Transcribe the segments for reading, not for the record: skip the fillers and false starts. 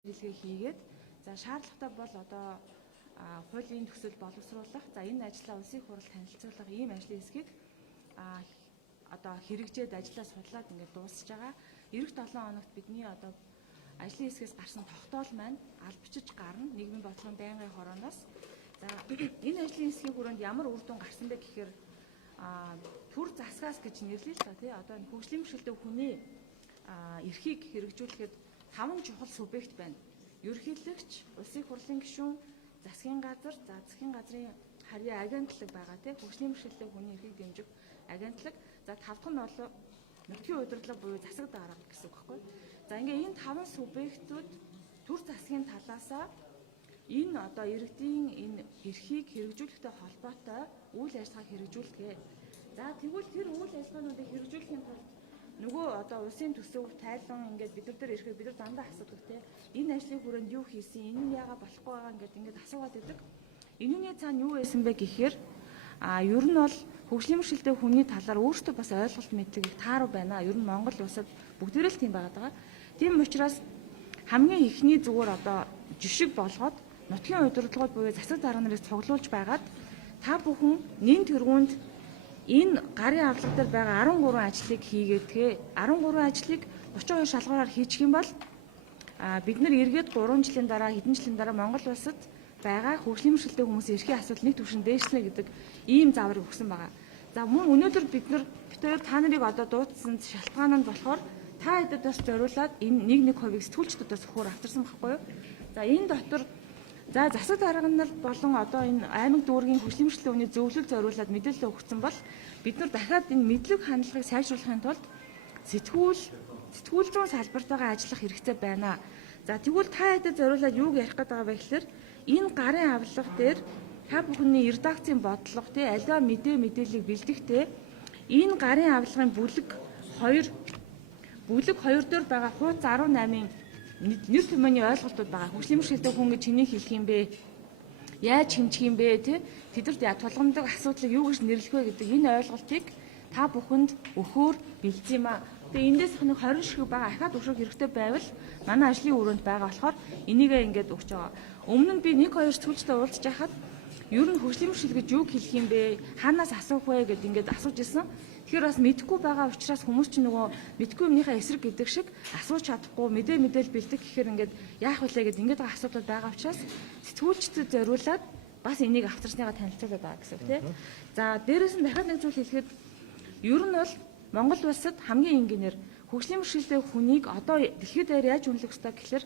Хэлгээ хийгээд за шаардлагатай бол одоо хуулийн төсөл боловсруулах, за энэ ажлаа улсын хурал танилцуулах ийм ажлын хэсгийг одоо хэрэгжээд ажлаа судлаад ингээд дуусж байгаа. Ирэх 7 хоногт бидний одоо ажлын хэсгээс гарсан тогтоол маань албачиж гарна нийгмийн бодлогын байнгын хорооноос. За энэ ажлын хэсгийн хүрээнд ямар үр дүн гарсан бэ гэхээр төр засгаас гэж нэрлэе л та тий одоо энэ хөгжлийн бэрхшээлтэй хүний эрхийг хэрэгжүүлэхэд 5 чухал субъект байна. Ерөнхийлөгч, улсын хурлын гишүүн, засгийн газар, засгийн газрын харьяа агентлаг байгаа тийм хөгжлийн бэрхшээлтэй хүний эрхийг дэмжих агентлаг. За 5 дахь нь бол нутгийн удирдлага буюу засаг дарга гэсэн үг байхгүй. За ингээ энэ 5 субъектүүд төр засгийн талаасаа энэ одоо иргэдийн энэ эрхийг хэрэгжүүлэхтэй холбоотой үйл ажиллагааг хэрэгжүүлдэг. За тэгвэл тэр үйл ажиллагаануудыг хэрэгжүүлэхийн тулд нөгөө одоо улсын төсөв тайлан ингээд бид нар дээр ирэхэд бид нар дандаа асуудаг те энэ ажлын хүрээнд юу хийсэн энэ нь яагаад болохгүй байгаа ингээд асуугаад байдаг. Энүүний цаана юу байсан бэ гэхээр ер нь бол хөгжлийн бэрхшээлтэй хүний талаар өөртөө бас ойлголт мэдлэг их тааруу байна. Ер нь Монгол улсад бүгдээрээ л тийм байгаа. Тийм учраас хамгийн ихний зүгээр одоо жишг болгоод нутгийн удирдлагууд буюу засаг дарга нарыг цуглуулж байгаад та бүхэн нэн тэргуунд энэ гарын авлага дээр байгаа 13 ажлыг хийгээдгээ 13 ажлыг 32 шалгуураар хийчих юм бол бид нар эргээд 3 жилийн дараа хэдэн жилийн дараа Монгол улсад байгаа хөгжлийн бэрхшээлтэй хүмүүсийн эрхийн асуудал нэг түвшин дээшлэнэ гэдэг ийм зааврыг өгсөн байгаа. За мөн өнөөдөр бид нар та нарыг одоо дуудсан шалтгаан нь болохоор та хэдэд бас зориулаад энэ 1% сэтгүүлчдүүдээс хөр авчирсан байхгүй юу? За энэ дотор за засаг дарга нар болон одоо энэ аймаг дүүргийн хөгжлийн бэрхшээлтэй хүний зөвлөл зориулаад мэдээлэл өгсөн бол бид нар дахиад энэ мэдлэг хандлагыг сайжруулахын тулд сэтгүүлзүүн салбартайгаа ажиллах хэрэгтэй байна. За тэгвэл та хэдэд зориулаад юуг ярих гээд байгаа вэ гэхээр энэ гарын авлага дээр та бүхний редакцийн бодлого тий аливаа мэдээллийг бэлдэхдээ энэ гарын авлагын бүлэг 2 дээр байгаа хуудас 18-ын нэр томьёоны ойлголтууд байгаа. Хөгжлийн бэрхшээлтэй хүн гэж чиний хэлэх юм бэ? Яаж хэмжих юм бэ? Тэдэрт тулгамдаг асуудлыг юу гэж нэрлэх вэ гэдэг энэ ойлголтыг та бүхэнд өгөхөөр бэлдсэн юм а. Тэгээ эндээс их 20 шиг байгаа ахаад өшөөг хэрэгтэй байвал манай ажлын өрөөнд байгаа болохоор энийгээ ингээд өгч байгаа. Өмнө нь би 1-2 сэтгүүлчтэй уулзж байхад ер нь хөгжлийн бэрхшээл гэж юу хэлэх юм бэ? Хаанаас асуух вэ гэд ингээд асууж исэн. Тэгэхээр бас мэдэхгүй байгаа учраас хүмүүс чинь нөгөө мэдэхгүй юмныхаа эсрэг гэдэг шиг асууж чадахгүй мэдээл бэлдэх гэхээр ингээд яах вүлээ гэд ингээд байгаа асуудал байгаа учраас сэтгүүлчдэд зориулаад бас энийг авчирсныгаа танилцуулаад байгаа гэсэн үг тийм. За дээрээс нь дахиад нэг зүйл хэлэхэд ер нь бол Монгол улсад хамгийн энгийнээр хөгжлийн бэрхшээлтэй хүнийг одоо дэлхийд даяар яаж үнэлэх ёстой гэхээр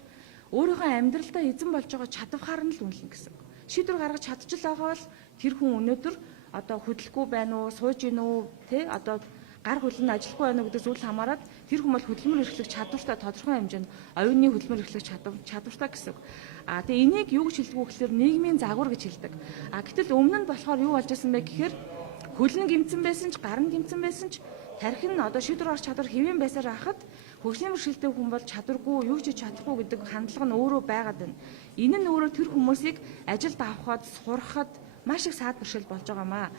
өөрийнхөө амьдралдаа эзэн болж байгаа чадвараар нь л үнэлнэ гэсэн. Шийдвэр гаргаж чадчихлаа бол тэр хүн өнөөдөр одоо хөдөлгөхгүй байна уу, сууж гин үү, тэ одоо гар хөлн ажиллахгүй байна уу гэдэг зүйл хамаарат тэр хүн бол хөдөлмөр эрхлэх чадвартай тодорхой хэмжээнд оюуны хөдөлмөр эрхлэх чадвартай гэсэн. Тэгээ энийг юу гэж хэлдэг вэ гэхээр нийгмийн загвар гэж хэлдэг. Гэтэл өмнө нь болохоор юу болж байсан бэ гэхээр хөлн гимцэн байсан ч, гар нь гимцэн байсан ч тархин нь одоо шийдвэр гаргах чадвар хэвэн байсаар хахад хөгжлийн бэрхшээлтэй хүн бол чадваргүй, юу ч чадахгүй гэдэг хандлага нь өөрөө байгаад байна. Энэ нь өөрөө тэр хүмүүсийг ажилд авахад, сурахад маш их саад бэрхшээл болж байгаамаа.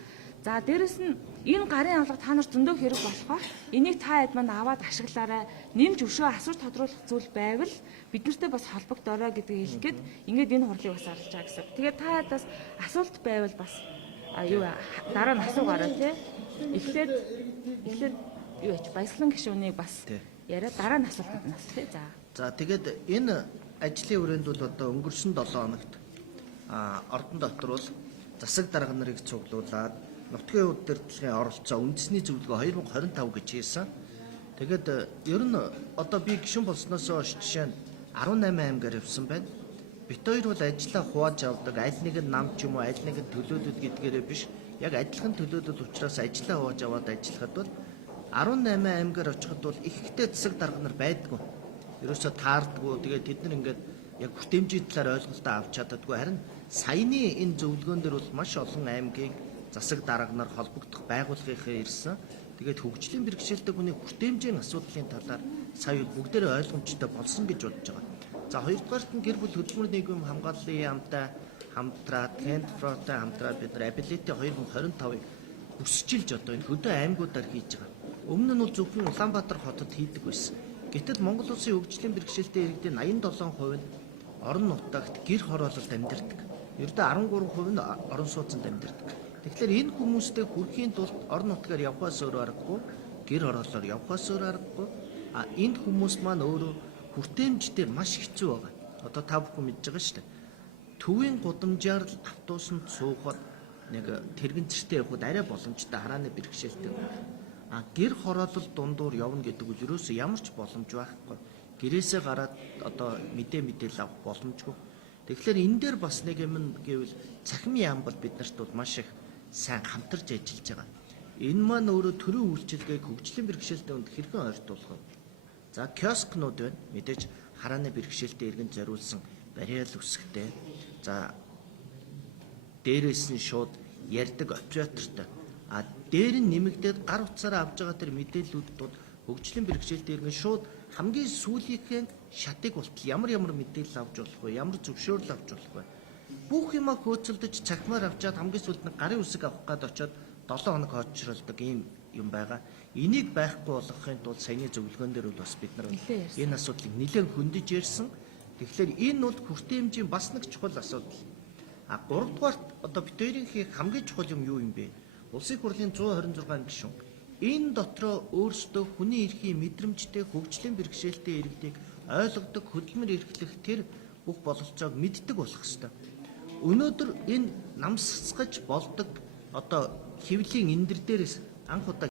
За дээрэс нь энэ гарын авлага та нарт зөндөө хэрэг болохоор энийг та хэд манд аваад ашиглаарай. Нэмж өшөө асууж тодруулах зүйл байвал бид нартэй бас холбогдорой гэдгийг хэлгээд ингээд энэ хурлыг бас оруулж байгаа гэсэн. Тэгээд та хэд бас асуулт байвал бас дараа нь асуугаарай тий. Эхлээд юу яач баясгалан гишүүнийг бас яриа дараа нь асуултанд нас тий. За тэгээд энэ ажлын хүрээнд бол одоо өнгөрсөн 7 хоногт ордон дотор бол засаг дарга нарыг цуглуулад нутгийн удирдлагын оролцоо үндэсний зөвлөгөө 2025 гэж хийсэн. Тэгээд ер нь одоо би гишүүн болсноос хойш жишээ нь 18 аймгаар явсан байна. Бид хоёр бол ажлаа хувааж авдаг. Аль нэг нь нам ч юм уу, аль нэг нь төлөөдөд гэдгээрээ биш. Яг адилхан төлөөдөд учраас ажлаа хувааж аваад ажиллахад бол 18 аймгаар очиход бол ихтэй засаг дарга нар байдгүй. Ерөөсө таардгүй. Тэгээд тэд нар ингээд яг хүртээмжийн талаар ойлголтоо авч чаддаггүй. Харин саяны энэ зөвлөгөөн дээр бол маш олон аймгийн засаг дарга нар холбогдох байгууллагынхаа ирсэн. Тэгээд хөгжлийн бэрхшээлтэй хүний хүртээмжийн асуудлын талаар сая бүгдээрээ ойлгомжтой болсон гэж бодож байгаа. За хоёрдугаарт нь гэр бүл хөдөлмөр нийгэм хамгааллын яамтай хамтраад Кентфротой хамтраад бид нар Ability 2025-ыг өсөжилж одоо энэ хөдөө аймагуудаар хийж байгаа. Өмнө нь бол зөвхөн Улаанбаатар хотод хийдэг байсан. Гэтэл Монгол улсын хөгжлийн бэрхшээлтэй иргэдийн 87% нь орон нутагт гэр хороололд амьдардаг. Ердөө 13% нь орон сууцнд амьдардаг. Тэгэхээр энэ хүмүүстэй хүрэхийн тулд орон нутгаар явхаас өөр аргагүй, гэр хорооллоор явхаас өөр аргагүй. Энд хүмүүс маань өөрөө хүртээмжтэй маш хэцүү байгаа. Одоо та бүхэн мэдж байгаа шүү дээ. Төвийн гудамжаар л автобусанд суухад нэг тэрэгцэртэй явхад арай боломжтой харааны бэрхшээлтэй байна. Гэр хороолол дундуур явна гэдэг үл ерөөсөө ямар ч боломж байхгүй. Гэрээсээ гараад одоо мэдээлэл авах боломжгүй. Тэгэхээр энэ дээр бас нэг юм гэвэл цахимын яам бол биднэрт бол маш их сайн хамтарч ажиллаж байгаа. Энэ маань өөрөө төрийн үйлчилгээг хөгжлийн бэрхшээлтэй хүнд хэрхэн ойртуулах вэ? За киоскнууд байна. Мэдээж харааны бэрхшээлтэй иргэн зориулсан бариал үсгтэй. За дээрээс нь шууд ярьдаг оператортой. Дээр нь нэмэгдээд гар утсаараа авж байгаа тэр мэдээллүүд хөгжлийн бэрхшээлтэй иргэн шууд хамгийн сүүлийнхээ шатыг болтол ямар мэдээлэл авч болох вэ? Ямар зөвшөөрөл авч болох вэ? Бүх юма хөөцөлдөж цахимаар авчаад хамгийн сүүлд нь гарын үсэг авах гээд очиод 7 хоног хоочролдог ийм юм байгаа. Энийг байхгүй болгохын тулд саяны зөвлөгөөн дээр бол бас бид нар энэ асуудлыг нэлээд хөндөж ярьсан. Тэгэхээр энэ бол хүртээмжийн бас нэг чухал асуудал. 3 дугаарт одоо бид хоёрын хийх хамгийн чухал юм юу юм бэ? Улсын хурлын 126 гишүүн энэ дотроо өөрсдөө хүний эрхийн мэдрэмжтэй хөгжлийн бэрхшээлтэй иргэдийг ойлгодог, хөдөлмөр эрхлэх тэр бүх бололцоог мэддэг болох ёстой. Өнөөдөр энэ намсгаж болдог одоо хэвлийн эндэр дээрээс анх удаа